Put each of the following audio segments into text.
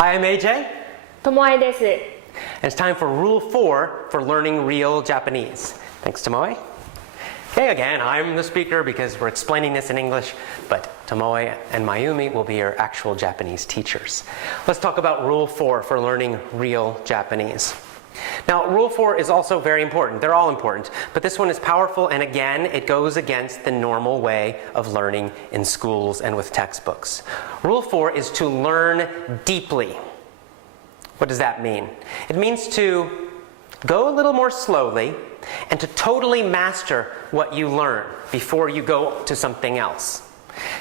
Hi, I'm AJ. ともえです。 And it's time for Rule 4 for learning real Japanese. Thanks, Tomoe. Okay, again, I'm the speaker because we're explaining this in English, but Tomoe and Mayumi will be your actual Japanese teachers. Let's talk about Rule 4 for learning real Japanese. Now, Rule 4 is also very important. They're all important, but this one is powerful, and again, it goes against the normal way of learning in schools and with textbooks. Rule 4 is to learn deeply. What does that mean? It means to go a little more slowly and to totally master what you learn before you go to something else.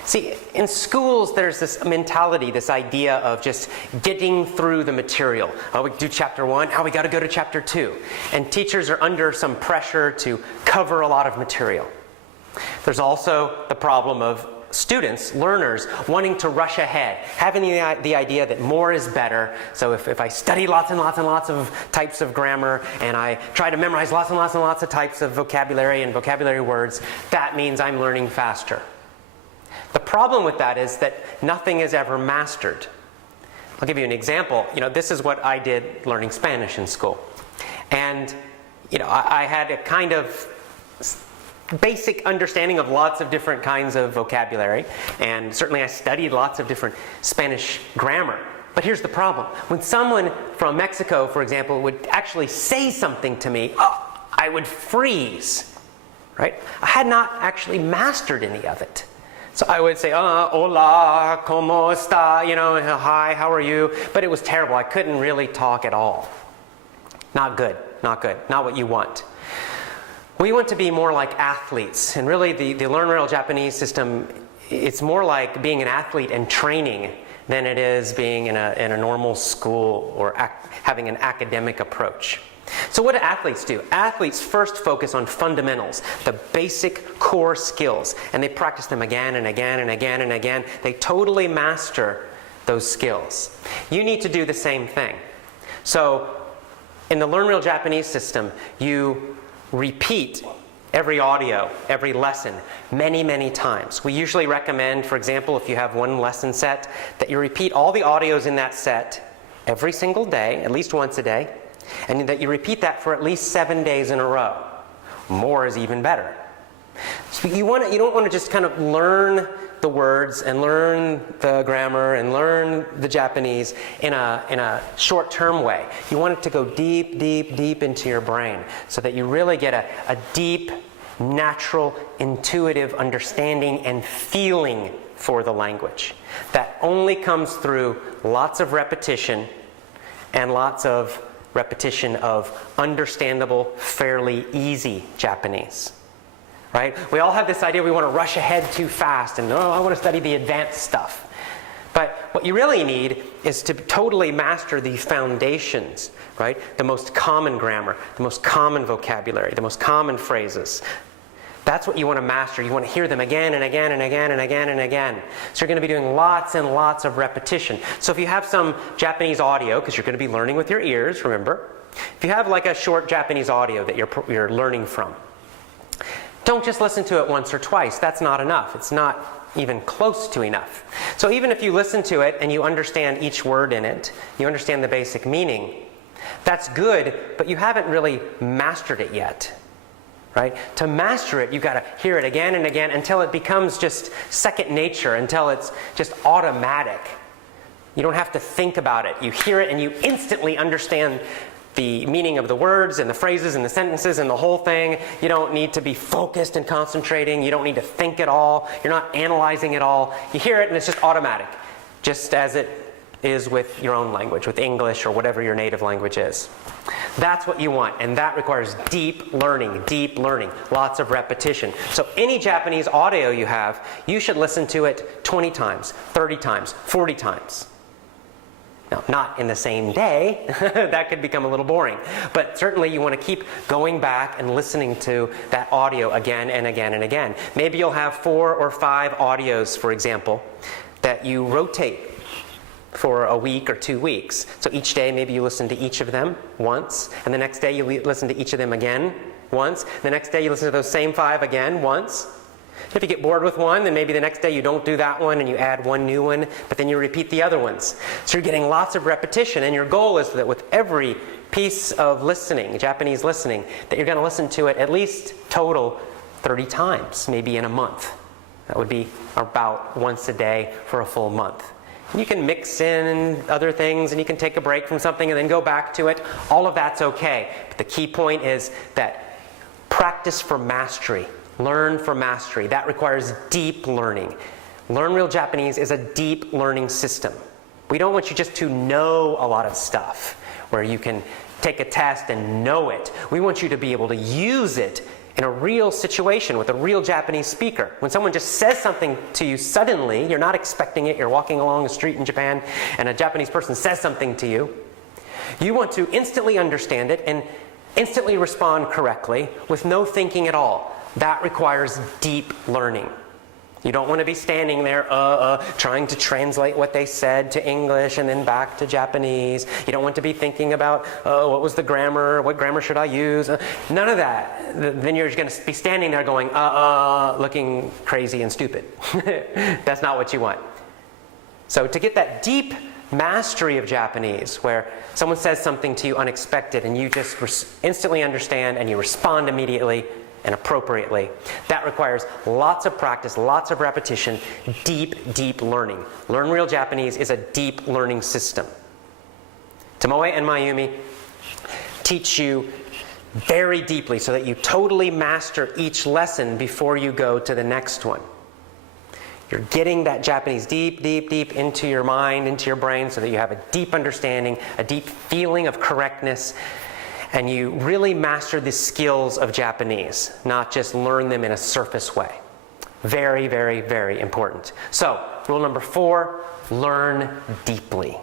See, in schools, there's this mentality, this idea of just getting through the material. Oh, we do chapter 1, now we got to go to chapter 2. And teachers are under some pressure to cover a lot of material. There's also the problem of students, learners, wanting to rush ahead, having the idea that more is better. So if I study lots and lots and lots of types of grammar and I try to memorize lots and lots and lots of types of vocabulary and vocabulary words, that means I'm learning faster. The problem with that is that nothing is ever mastered. I'll give you an example. This is what I did learning Spanish in school. And, I had a kind of basic understanding of lots of different kinds of vocabulary. And certainly I studied lots of different Spanish grammar. But here's the problem. When someone from Mexico, for example, would actually say something to me, I would freeze, right? I had not actually mastered any of it. So I would say, hola, ¿cómo está? Hi, how are you? But it was terrible. I couldn't really talk at all. Not good, not what you want. We want to be more like athletes. And really, the Learn Real Japanese system, it's more like being an athlete and training than it is being in a normal school or having an academic approach. So what do athletes do? Athletes first focus on fundamentals, the basic core skills, and they practice them again and again and again and again. They totally master those skills. You need to do the same thing. So in the Learn Real Japanese system, you repeat every audio, every lesson, many, many times. We usually recommend, for example, if you have one lesson set, that you repeat all the audios in that set every single day, at least once a day, and that you repeat that for at least 7 days in a row. More is even better. So you don't want to just kind of learn the words and learn the grammar and learn the Japanese in a short-term way. You want it to go deep, deep, deep into your brain so that you really get a deep, natural, intuitive understanding and feeling for the language. That only comes through lots of repetition and lots of repetition of understandable, fairly easy Japanese. Right? We all have this idea we want to rush ahead too fast and I want to study the advanced stuff. But what you really need is to totally master the foundations, right? The most common grammar, the most common vocabulary, the most common phrases. That's what you want to master. You want to hear them again and again and again and again and again. So you're going to be doing lots and lots of repetition. So if you have some Japanese audio, because you're going to be learning with your ears, remember? If you have like a short Japanese audio that you're learning from, don't just listen to it once or twice. That's not enough. It's not even close to enough. So even if you listen to it and you understand each word in it, you understand the basic meaning, that's good, but you haven't really mastered it yet. Right? To master it, you've got to hear it again and again until it becomes just second nature, until it's just automatic. You don't have to think about it. You hear it and you instantly understand the meaning of the words and the phrases and the sentences and the whole thing. You don't need to be focused and concentrating. You don't need to think at all. You're not analyzing it all. You hear it and it's just automatic, just as it is with your own language, with English or whatever your native language is. That's what you want, and that requires deep learning, lots of repetition. So any Japanese audio you have, you should listen to it 20 times, 30 times, 40 times. Now, not in the same day. That could become a little boring. But certainly you want to keep going back and listening to that audio again and again and again. Maybe you'll have 4 or 5 audios, for example, that you rotate for a week or 2 weeks. So each day maybe you listen to each of them once, and the next day you listen to each of them again once. The next day you listen to those same 5 again once. If you get bored with one, then maybe the next day you don't do that one and you add one new one, but then you repeat the other ones. So you're getting lots of repetition, and your goal is that with every piece of listening, Japanese listening, that you're going to listen to it at least total 30 times, maybe in a month. That would be about once a day for a full month. You can mix in other things, and you can take a break from something and then go back to it. All of that's okay. But the key point is that practice for mastery. Learn for mastery. That requires deep learning. Learn Real Japanese is a deep learning system. We don't want you just to know a lot of stuff where you can take a test and know it. We want you to be able to use it in a real situation with a real Japanese speaker. When someone just says something to you suddenly, you're not expecting it, you're walking along the street in Japan and a Japanese person says something to you, you want to instantly understand it and instantly respond correctly with no thinking at all. That requires deep learning. You don't want to be standing there trying to translate what they said to English and then back to Japanese. You don't want to be thinking about, what was the grammar? What grammar should I use? None of that. Then you're going to be standing there going, looking crazy and stupid. That's not what you want. So to get that deep mastery of Japanese, where someone says something to you unexpected and you just instantly understand and you respond immediately and appropriately, that requires lots of practice, lots of repetition, deep learning. Learn Real Japanese is a deep learning system. Tomoe and Mayumi teach you very deeply so that you totally master each lesson before you go to the next one. You're getting that Japanese deep into your mind, into your brain, so that you have a deep understanding, a deep feeling of correctness, and you really master the skills of Japanese, not just learn them in a surface way. Very important. So, rule number 4, learn deeply.